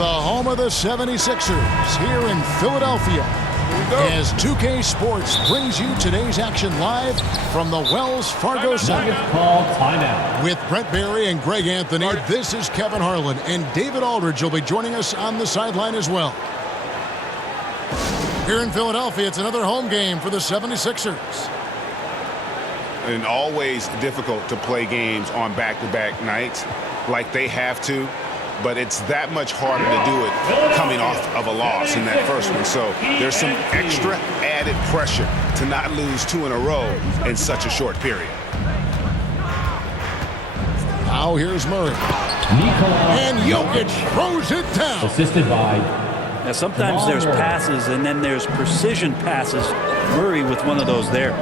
the home of the 76ers here in Philadelphia, as 2K Sports brings you today's action live from the Wells Fargo Center. Call timeout. With Brent Barry and Greg Anthony, this is Kevin Harlan, and David Aldridge will be joining us on the sideline as well. Here in Philadelphia, it's another home game for the 76ers. And always difficult to play games on back-to-back nights like they have to, but it's that much harder to do it coming off of a loss in that first one. So there's some extra added pressure to not lose 2 in a row in such a short period. Now here's Murray. And Jokic throws it down. Assisted by... Now sometimes there's passes and then there's precision passes. Murray with one of those there.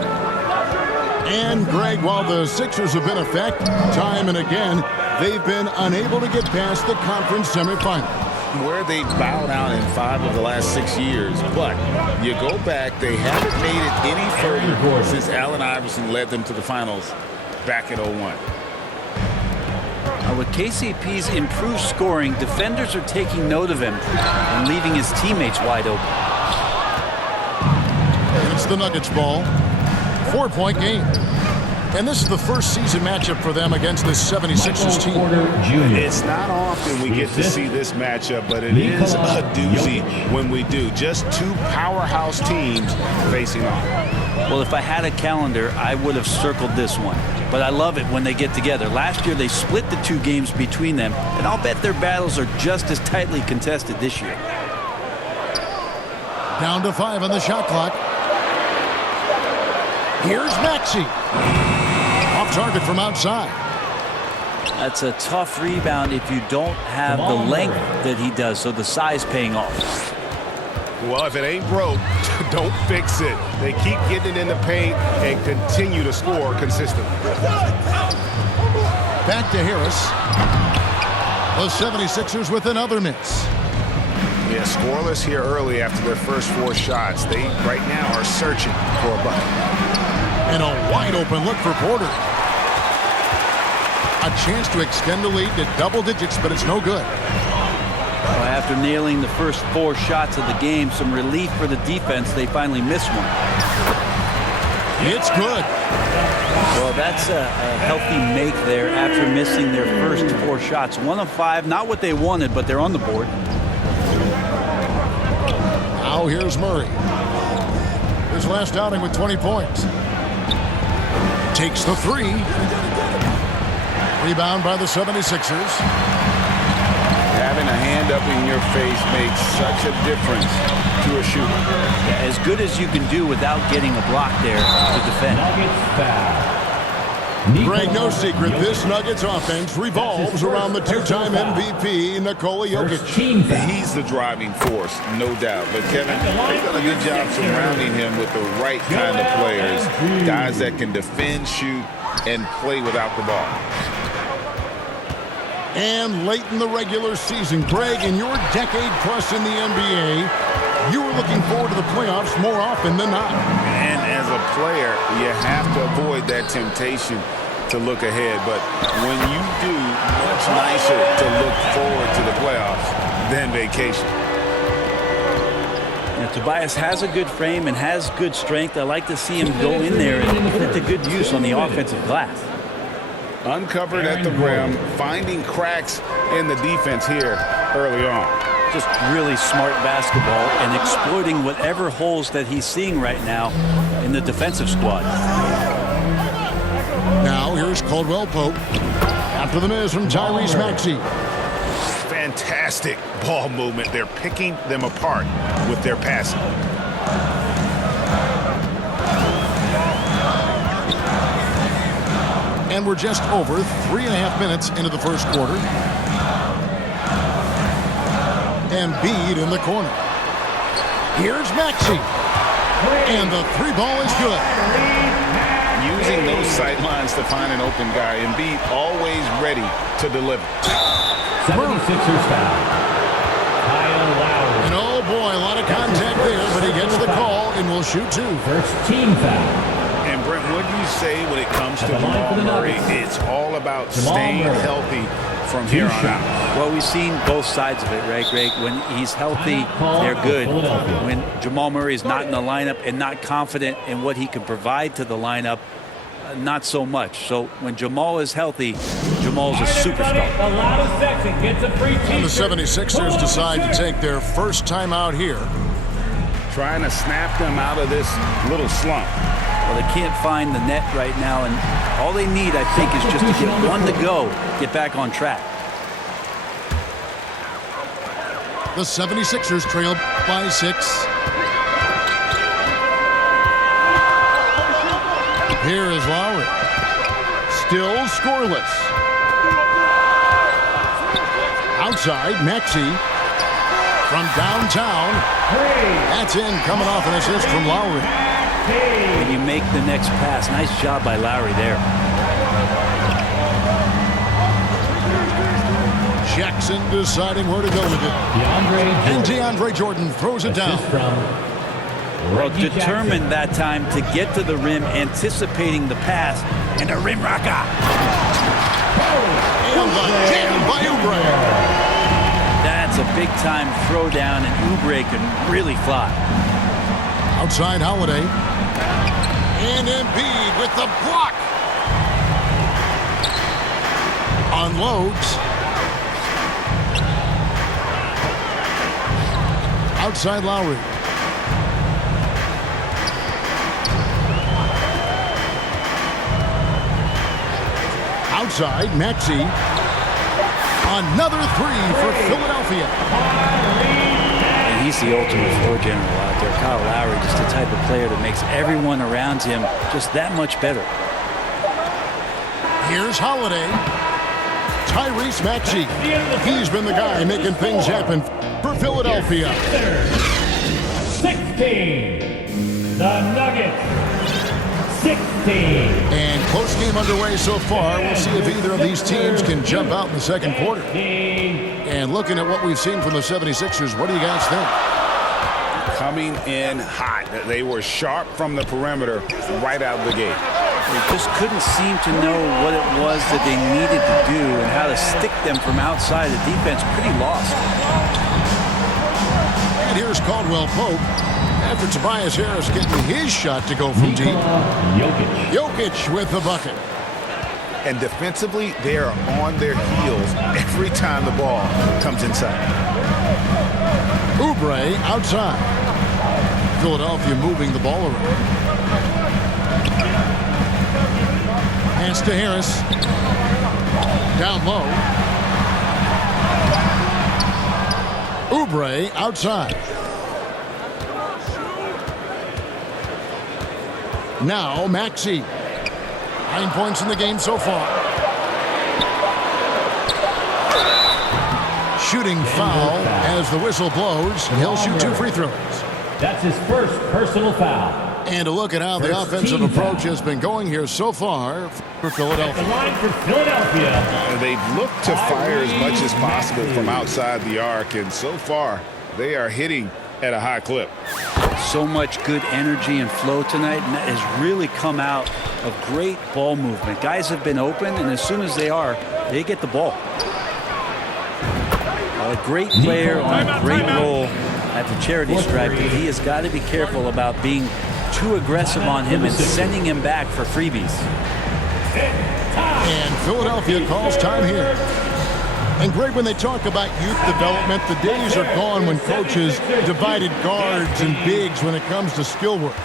And Greg, while the Sixers have been a fact time and again, they've been unable to get past the conference semifinal. Where they bowed out in 5 of the last 6 years, but you go back, they haven't made it any further since Allen Iverson led them to the finals back in 01. With KCP's improved scoring, defenders are taking note of him and leaving his teammates wide open. It's the Nuggets ball. 4-point game. And this is the first season matchup for them against this 76ers team. It's not often we get to see this matchup, but it is a doozy when we do. Just 2 powerhouse teams facing off. Well, if I had a calendar, I would have circled this one. But I love it when they get together. Last year, they split the 2 games between them, and I'll bet their battles are just as tightly contested this year. Down to 5 on the shot clock. Here's Maxey. Off target from outside. That's a tough rebound if you don't have the length that he does, so the size paying off. Well, if it ain't broke, don't fix it. They keep getting it in the paint and continue to score consistently. Back to Harris. The 76ers with another miss. Yeah, scoreless here early after their first 4 shots. They right now are searching for a bucket. And a wide open look for Porter. A chance to extend the lead to double digits, but it's no good. Well, after nailing the first 4 shots of the game, some relief for the defense. They finally missed one. It's good. Well, that's a healthy make there after missing their first 4 shots. 1 of 5, not what they wanted, but they're on the board. Now here's Murray. His last outing with 20 points. Takes the 3. Rebound by the 76ers. Having a hand up in your face makes such a difference to a shooter. Yeah, as good as you can do without getting a block there to defend. Greg, no secret, this Nuggets offense revolves around the 2-time MVP, Nikola Jokic. He's the driving force, no doubt. But Kevin, they've done a good job surrounding him with the right kind of players. Guys that can defend, shoot, and play without the ball. And late in the regular season, Greg, in your decade plus in the NBA, you were looking forward to the playoffs more often than not. And as a player, you have to avoid that temptation to look ahead. But when you do, much nicer to look forward to the playoffs than vacation. Now, Tobias has a good frame and has good strength. I like to see him go in there and put it to good use on the offensive glass. Uncovered at the rim, finding cracks in the defense here early on. Just really smart basketball and exploiting whatever holes that he's seeing right now in the defensive squad. Now here's Caldwell Pope. After the miss from Tyrese Maxey. Fantastic ball movement. They're picking them apart with their passing. And we're just over 3.5 minutes into the first quarter. Embiid in the corner. Here's Maxey. And the 3 ball is good. Using those sight lines to find an open guy. Embiid always ready to deliver. 76ers foul. Kyle Lowry. And oh boy, a lot of contact there, but he gets the call and will shoot 2. First team foul. And Brent, what do you say when it comes to Jamal Murray? It's all about staying healthy from here on out. Well, we've seen both sides of it, right, Greg? When he's healthy, they're good. When Jamal Murray is not in the lineup and not confident in what he can provide to the lineup, not so much. So when Jamal is healthy, Jamal's a superstar. The loudest section gets a free And the t-shirt. 76ers decide to take their first time out here. Trying to snap them out of this little slump. Well, they can't find the net right now, and all they need, I think, is just to get one to go, get back on track. The 76ers trail by 6. Here is Lowry. Still scoreless. Outside, Maxey. From downtown. That's in, coming off an assist from Lowry. When you make the next pass, nice job by Lowry there. Jackson deciding where to go with it. And DeAndre Jordan throws it down. Well, determined that time to get to the rim, anticipating the pass, and a rim rocker. And the jam by Oubre. That's a big-time throwdown, and Oubre can really fly. Outside Holiday. And Embiid with the block. Unloads. Outside Lowry. Outside Maxey. Another three for Philadelphia. And he's the ultimate floor general out there. Kyle Lowry, just the type of player that makes everyone around him just that much better. Here's Holiday. Tyrese Maxey. He's been the guy making things happen for Philadelphia. 16. The Nuggets. 16. And close game underway so far. We'll see if either of these teams can jump out in the second quarter. And looking at what we've seen from the 76ers, what do you guys think? Coming in hot. They were sharp from the perimeter right out of the gate. They just couldn't seem to know what it was that they needed to do and how to stick them from outside. The defense pretty lost. And here's Caldwell Pope after Tobias Harris getting his shot to go from deep. Jokic with the bucket. And defensively, they are on their heels every time the ball comes inside. Oubre outside. Philadelphia moving the ball around. Pass to Harris. Down low. Oubre outside. Now Maxey. 9 points in the game so far. Shooting foul as the whistle blows. He'll shoot 2 free throws. That's his first personal foul. And a look at how the offensive approach has been going here so far for The Philadelphia. line for Philadelphia. They've looked to fire as much as possible from outside the arc, and so far, they are hitting at a high clip. So much good energy and flow tonight, and that has really come out of great ball movement. Guys have been open, and as soon as they are, they get the ball. A great player on a great role at the charity stripe, but he has got to be careful about being too aggressive on him and sending him back for freebies. And Philadelphia calls time here. And Greg, when they talk about youth development, the days are gone when coaches divided guards and bigs when it comes to skill work.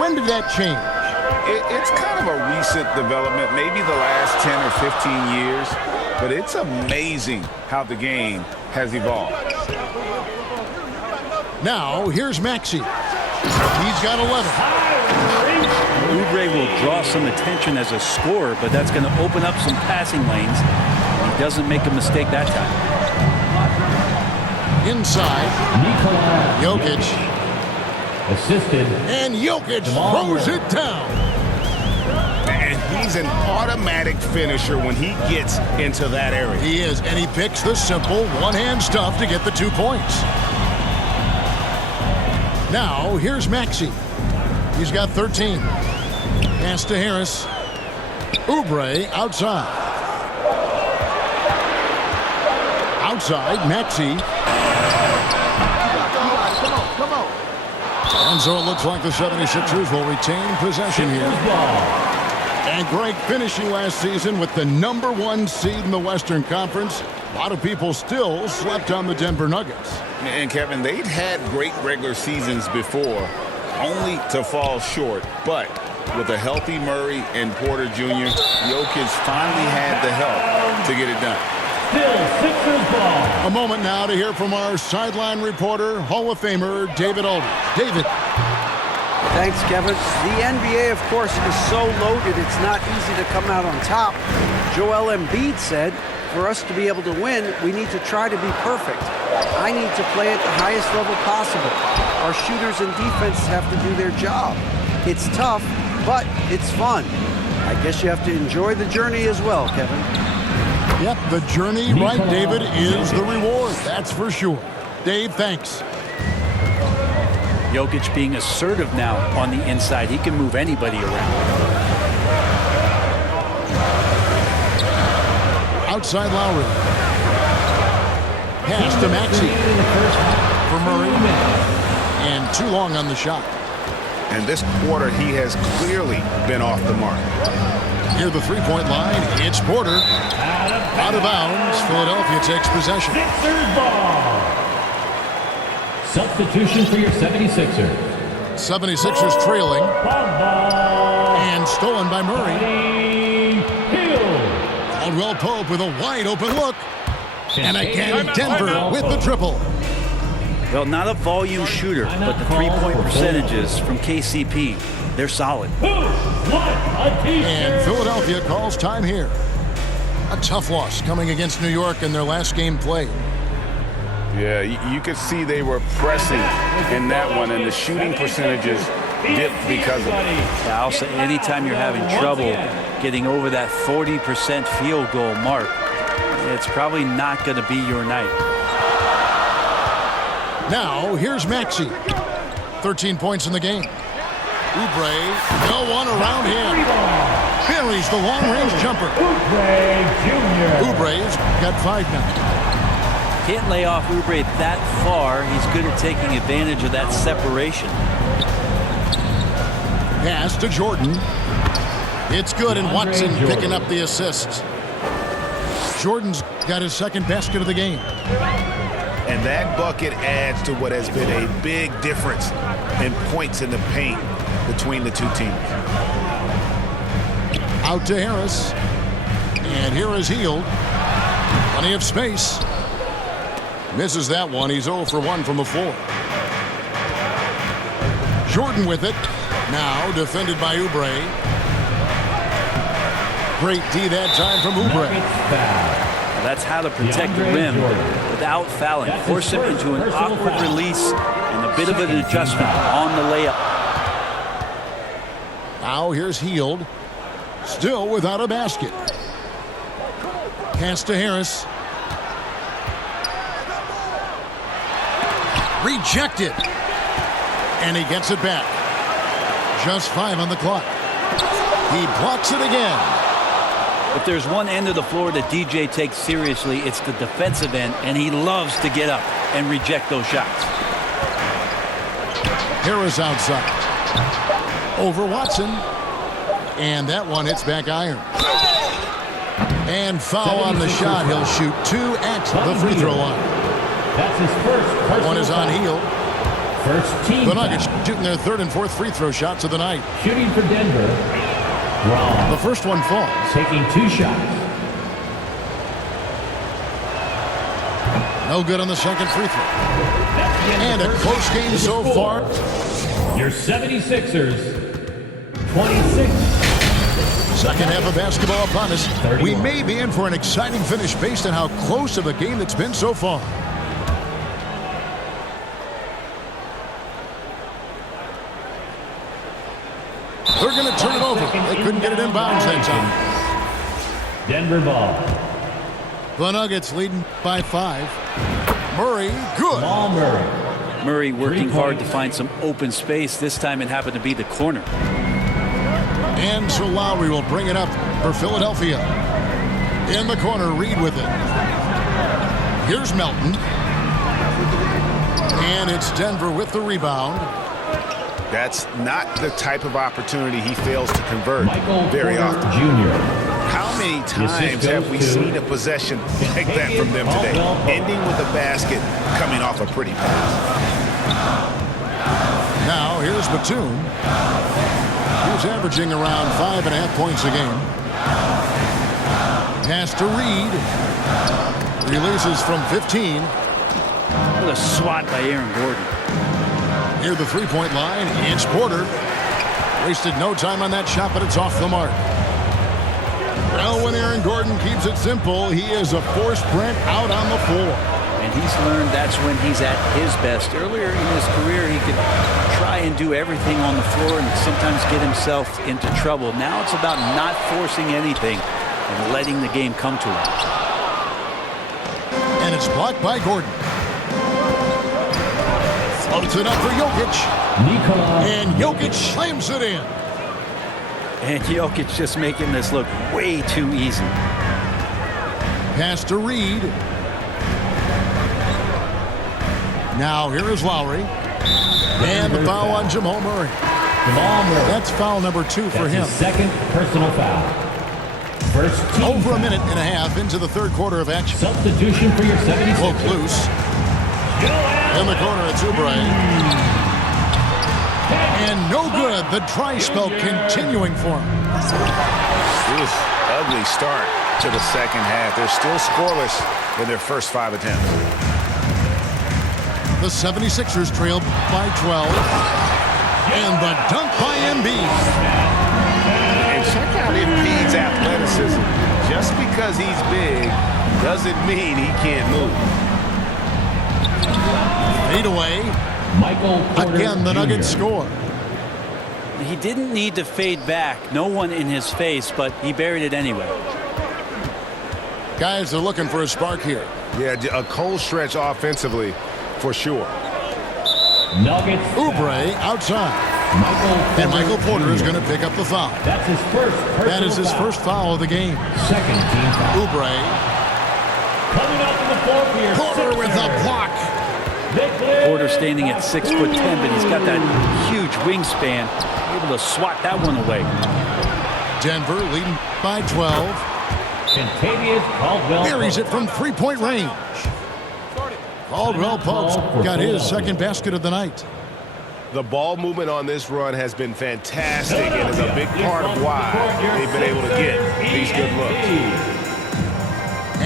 When did that change? It's kind of a recent development, maybe the last 10 or 15 years, but it's amazing how the game has evolved. Now, here's Maxey. He's got 11. Oubre will draw some attention as a scorer, but that's going to open up some passing lanes. He doesn't make a mistake that time. Inside, Jokic. Assisted. And Jokic throws it down. And he's an automatic finisher when he gets into that area. He is, and he picks the simple one-hand stuff to get the 2 points. Now, here's Maxey. He's got 13. Pass to Harris. Oubre outside. Outside, Maxey. Come on. And so it looks like the 76ers will retain possession here. And Greg, finishing last season with the #1 seed in the Western Conference, a lot of people still slept on the Denver Nuggets. And Kevin, they'd had great regular seasons before, only to fall short. But with a healthy Murray and Porter Jr., Jokic finally had the help to get it done. Still Sixers ball. A moment now to hear from our sideline reporter, Hall of Famer David Aldridge. David. Thanks, Kevin. The NBA, of course, is so loaded, it's not easy to come out on top. Joel Embiid said, for us to be able to win, we need to try to be perfect. I need to play at the highest level possible. Our shooters and defense have to do their job. It's tough, but it's fun. I guess you have to enjoy the journey as well, Kevin. Yep, the journey, right, David, is the reward. That's for sure. Dave, thanks. Jokic being assertive now on the inside. He can move anybody around. Outside Lowry. Pass to Maxey. For Murray. And too long on the shot. And this quarter, he has clearly been off the mark. Near the three-point line, it's Porter. Out of bounds. Philadelphia takes possession. Sixers ball. Substitution for your 76ers. 76ers trailing. And stolen by Murray. Caldwell Pope with a wide open look. And again, Denver with the triple. Well, not a volume shooter, but the three-point percentages from KCP, they're solid. And Philadelphia calls time here. A tough loss coming against New York in their last game played. Yeah, you could see they were pressing in that one, and the shooting percentages dipped because of it. Yeah, I'll say anytime you're having trouble getting over that 40% field goal mark, it's probably not going to be your night. Now, here's Maxey. 13 points in the game. Oubre, no one around him. Buries the long-range jumper. Oubre's got 5 now. Can't lay off Oubre that far. He's good at taking advantage of that separation. Pass to Jordan. It's good, and Watson picking up the assists. Jordan's got his second basket of the game. And that bucket adds to what has been a big difference in points in the paint between the two teams. Out to Harris. And here is Hield. Plenty of space. Misses that one. He's 0 for 1 from the floor. Jordan with it. Now defended by Oubre. Great D that time from Oubre. That's how to protect the rim without fouling. Force him into an awkward release and a bit of an adjustment on the layup. Now here's Hield. Still without a basket. Pass to Harris. Rejected. And he gets it back. Just 5 on the clock. He blocks it again. If there's one end of the floor that DJ takes seriously, it's the defensive end, and he loves to get up and reject those shots. Harris outside. Over Watson. And that one hits back iron. And foul on the shot. He'll shoot 2 at the free throw line. That's his first. One is on Hield. First team. The Nuggets shooting their 3rd and 4th free throw shots of the night. Shooting for Denver. Wrong. The first one falls. Taking 2 shots. No good on the second free throw. And a close game so far. Your 76ers. 26. Second half of basketball upon us. We may be in for an exciting finish based on how close of a game it's been so far. They're going to turn it over. They couldn't get it in bounds that time. Denver ball. The Nuggets leading by 5. Murray, good. Ball Murray. Murray working hard to find some open space. This time it happened to be the corner. And so Lowry will bring it up for Philadelphia. In the corner, Reed with it. Here's Melton. And it's Denver with the rebound. That's not the type of opportunity he fails to convert Michael very Porter often. Jr. How many times have we seen a possession like that from them today? Ending with a basket coming off a pretty pass. Now here's Batum. He's averaging around 5.5 points a game. Pass to Reed. Releases from 15. What a swat by Aaron Gordon. Near the three-point line, it's Porter. Wasted no time on that shot, but it's off the mark. Well, when Aaron Gordon keeps it simple, he is a force print out on the floor. And he's learned that's when he's at his best. Earlier in his career, he could try and do everything on the floor and sometimes get himself into trouble. Now it's about not forcing anything and letting the game come to him. And it's blocked by Gordon. Floats it up for Jokic. And Jokic slams it in. And Jokic just making this look way too easy. Pass to Reed. Now here is Lowry. And the foul on Jamal Murray. Jamal Murray. That's foul number 2 for That's him. his second personal foul. First team Over a foul. minute and a half into the third quarter of action. Substitution for your 76ers. Look loose. In the corner, it's Oubre. And no good. The dry spell continuing for him. It was an ugly start to the second half. They're still scoreless in their first 5 attempts. The 76ers trail by 12. And the dunk by Embiid. And check out Embiid's athleticism. Just because he's big doesn't mean he can't move. Fade away. Michael Porter Again, the Jr. Nuggets score. He didn't need to fade back. No one in his face, but he buried it anyway. Guys are looking for a spark here. Yeah, a cold stretch offensively for sure. Nuggets. Oubre outside. And Michael Porter is going to pick up the foul. That's his first personal That is his foul. first foul of the game. Second team foul. Oubre. Coming up to the floor for your Porter with a block. Porter standing at 6'10", but he's got that huge wingspan, able to swat that one away. Denver leading by 12. Kentavious Caldwell. Buries it from three-point range. Caldwell Pope's got his second basket of the night. The ball movement on this run has been fantastic and is a big part of why they've been able to get these good looks.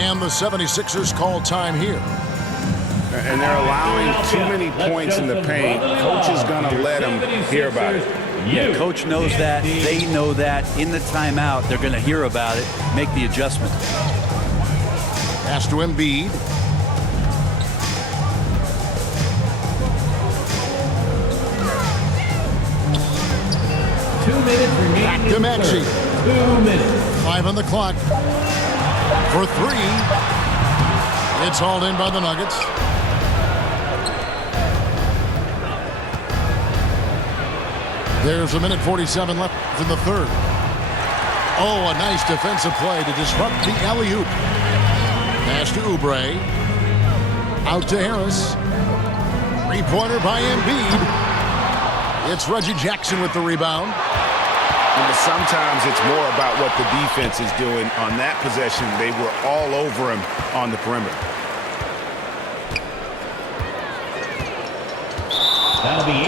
And the 76ers call time here. And they're allowing too many points in the paint. Coach is going to let them hear about it. Yeah, coach knows that. They know that. In the timeout, they're going to hear about it, make the adjustment. Pass to Embiid. Back to Maxey. 2 minutes. 5 on the clock. For 3. It's hauled in by the Nuggets. There's a minute 47 left in the third. Oh, a nice defensive play to disrupt the alley-oop. Pass to Oubre. Out to Harris. Three-pointer by Embiid. It's Reggie Jackson with the rebound. And sometimes it's more about what the defense is doing. On that possession, they were all over him on the perimeter. That'll be